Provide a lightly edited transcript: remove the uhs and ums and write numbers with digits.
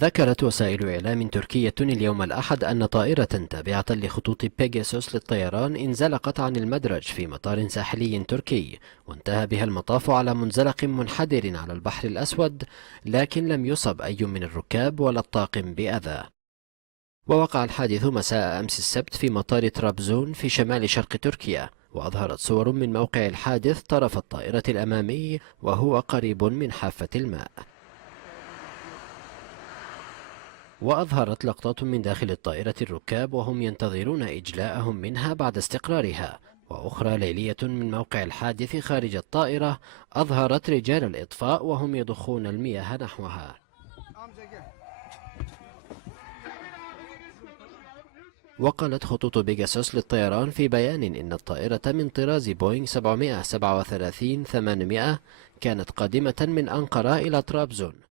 ذكرت وسائل إعلام تركية اليوم الأحد أن طائرة تابعة لخطوط بيجاسوس للطيران انزلقت عن المدرج في مطار ساحلي تركي، وانتهى بها المطاف على منزلق منحدر على البحر الأسود، لكن لم يصب أي من الركاب ولا الطاقم بأذى. ووقع الحادث مساء أمس السبت في مطار طرابزون في شمال شرق تركيا، وأظهرت صور من موقع الحادث طرف الطائرة الأمامي وهو قريب من حافة الماء. وأظهرت لقطات من داخل الطائرة الركاب وهم ينتظرون إجلاءهم منها بعد استقرارها، وأخرى ليلية من موقع الحادث خارج الطائرة أظهرت رجال الإطفاء وهم يضخون المياه نحوها. وقالت خطوط بيجاسوس للطيران في بيان إن الطائرة من طراز بوينغ 737-800 كانت قادمة من أنقرة إلى طرابزون.